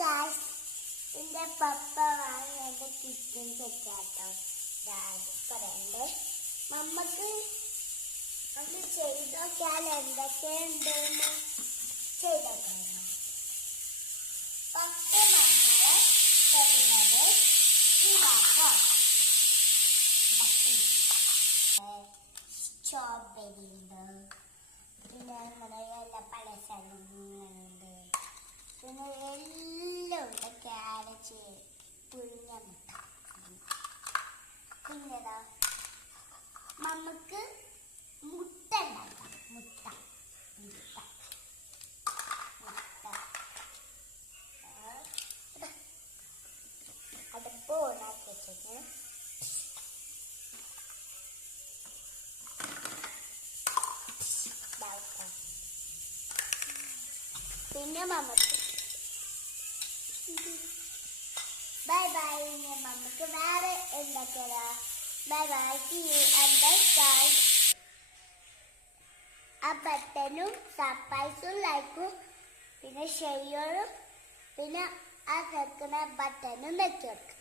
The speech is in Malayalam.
ഗായ്സ്, എന്റെ പപ്പ വാങ്ങിയത് കിച്ചൺ സെറ്റാട്ടോ. പറയണ്ടേ നമ്മക്ക് ഒന്ന് ചെയ്തോക്കിയാൽ എന്തൊക്കെയുണ്ടെന്ന് ചെയ്തോക്കണം. ഫസ്റ്റ് നമ്മള് ചെയ്യുന്നത് ഇതാട്ടോ, സ്ട്രോബെറി ഉണ്ട്, പിന്നെ നമ്മുടെ എല്ലാ പല സ്ഥലങ്ങളുണ്ട്, പിന്നെ എല്ലാം ഉണ്ട്, ക്യാരറ്റ്, പുഴുങ്ങ മുട്ട. പിന്നെതാ നമുക്ക് മുട്ട ഉണ്ടാക്കാം. മുട്ട മുട്ട മുട്ട അടുപ്പ് ഓണാക്കി വെച്ചിട്ട് പിന്നെ നമുക്ക് ബൈ ബൈ. നമുക്ക് വേറെ എന്തൊക്കെയാ? Bye bye, see you and bye guys. ആ ബട്ടനും സബ്സ്ക്രൈബും ലൈക്കും പിന്നെ ഷെയറും പിന്നെ ആ കേൾക്കുന്ന ബട്ടനും വെച്ചെടുക്കും.